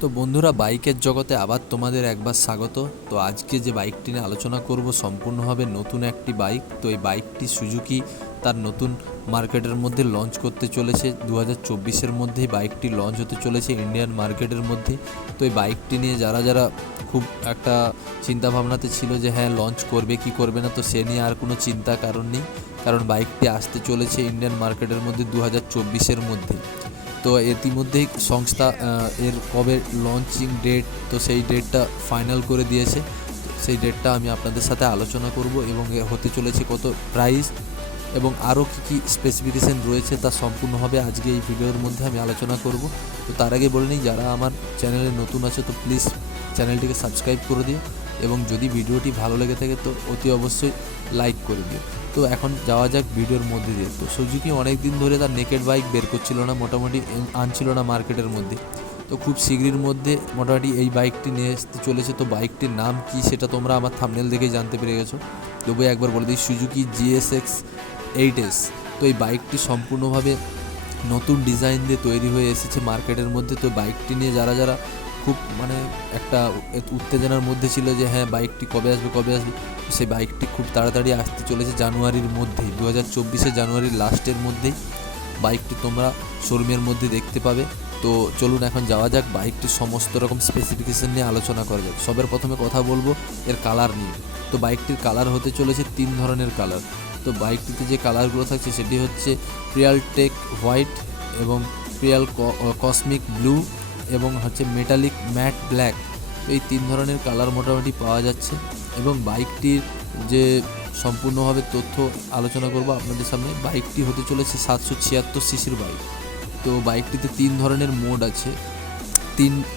তো বন্ধুরা, বাইকের জগতে আবার তোমাদের একবার স্বাগত। তো আজকে যে বাইকটি নিয়ে আলোচনা করব সম্পূর্ণভাবে নতুন একটি বাইক। তো এই বাইকটি সুজুকি তার নতুন মার্কেটের মধ্যে লঞ্চ করতে চলেছে 2024-এর মধ্যেই বাইকটি লঞ্চ হতে চলেছে ইন্ডিয়ান মার্কেটের মধ্যে। তো এই বাইকটি নিয়ে যারা খুব একটা চিন্তাভাবনাতে ছিল যে হ্যাঁ লঞ্চ করবে কি করবে না, তো সে নিয়ে আর কোনো চিন্তা কারণ নেই, কারণ বাইকটি আসতে চলেছে ইন্ডিয়ান মার্কেটের মধ্যে 2024-এর মধ্যে। তো ইতিমধ্যেই সংস্থা এর কবে লঞ্চিং ডেট, তো সেই ডেটটা ফাইনাল করে দিয়েছে। সেই ডেটটা আমি আপনাদের সাথে আলোচনা করব এবং হতে চলেছে কত প্রাইস এবং আরও কী স্পেসিফিকেশান রয়েছে তা সম্পূর্ণভাবে আজকে এই ভিডিওর মধ্যে আমি আলোচনা করব। তো তার আগে বলে নিই, যারা আমার চ্যানেলে নতুন আছে তো প্লিজ চ্যানেলটিকে সাবস্ক্রাইব করে দিও এবং যদি ভিডিওটি ভালো লেগে থাকে তো অতি অবশ্যই লাইক করে দিও। তো এখন যাওয়া যাক ভিডিওর মধ্যে দিয়ে। তো সুজুকি অনেক দিন ধরে তার নেকেড বাইক বের করছিল না, মোটামুটি আনছিল না মার্কেটের মধ্যে। তো খুব শীঘ্রের মধ্যে মোটামুটি এই বাইকটি নিয়ে আসতে চলেছে। তো বাইকটির নাম কি সেটা তোমরা আমার থাম্বনেল দেখেই জানতে পেরে গেছো। তবু একবার বলে দিই, সুজুকি GSX 8S। তো এই বাইকটি সম্পূর্ণভাবে নতুন ডিজাইন দিয়ে তৈরি হয়ে এসেছে মার্কেটের মধ্যে। তো বাইকটি নিয়ে যারা খুব একটা উত্তেজনার মধ্যে ছিল যে হ্যাঁ বাইকটি কবে আসবে, সেই বাইকটি খুব তাড়াতাড়ি আসতে চলেছে জানুয়ারির মধ্যেই, 2024-এর জানুয়ারির লাস্টের মধ্যেই বাইকটি তোমরা শোরুমের মধ্যে দেখতে পাবে। তো চলুন এখন যাওয়া যাক বাইকটির সমস্ত রকম স্পেসিফিকেশান নিয়ে আলোচনা করবে। সবার প্রথমে কথা বলবো এর কালার নিয়ে। তো বাইকটির কালার হতে চলেছে 3 ধরনের কালার। তো বাইকটিতে যে কালারগুলো থাকছে সেটি হচ্ছে প্রিয়াল টেক হোয়াইট এবং প্রিয়াল কসমিক ব্লু এবং হচ্ছে মেটালিক ম্যাট ব্ল্যাক। তো এই 3 ধরনের কালার মোটামুটি পাওয়া যাচ্ছে এবং বাইকটির যে সম্পূর্ণভাবে তথ্য আলোচনা করব আপনাদের সামনে। বাইকটি হতে চলেছে 776 সিসির বাইক। তো বাইকটিতে 3 ধরনের মোড আছে,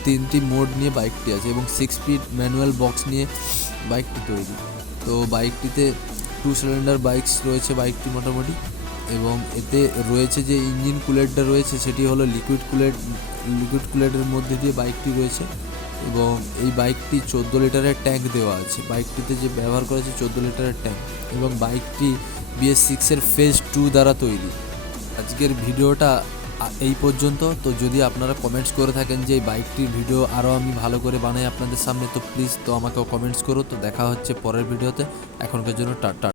তিনটি মোড নিয়ে বাইকটি আছে এবং 6 স্পিড ম্যানুয়াল বক্স নিয়ে বাইকটি তৈরি। তো বাইকটিতে 2 সিলিন্ডার বাইকস রয়েছে বাইকটি মোটামুটি, এবং এতে রয়েছে যে ইঞ্জিন কুলেটটা রয়েছে সেটি হলো লিকুইড কুলেটের মধ্যে দিয়ে বাইকটি রয়েছে এবং এই বাইকটি 14 লিটারের ট্যাঙ্ক দেওয়া আছে। বাইকটিতে যে ব্যবহার করেছে 14 লিটারের ট্যাঙ্ক এবং বাইকটি BS6-এর ফেজ 2 দ্বারা তৈরি। আজকের ভিডিওটা এই পর্যন্ত। তো যদি আপনারা কমেন্টস করে থাকেন যে এই বাইকটির ভিডিও আরও আমি ভালো করে বানাই আপনাদের সামনে, তো প্লিজ তো আমাকেও কমেন্টস করো। তো দেখা হচ্ছে পরের ভিডিওতে, এখনকার জন্য টাটা।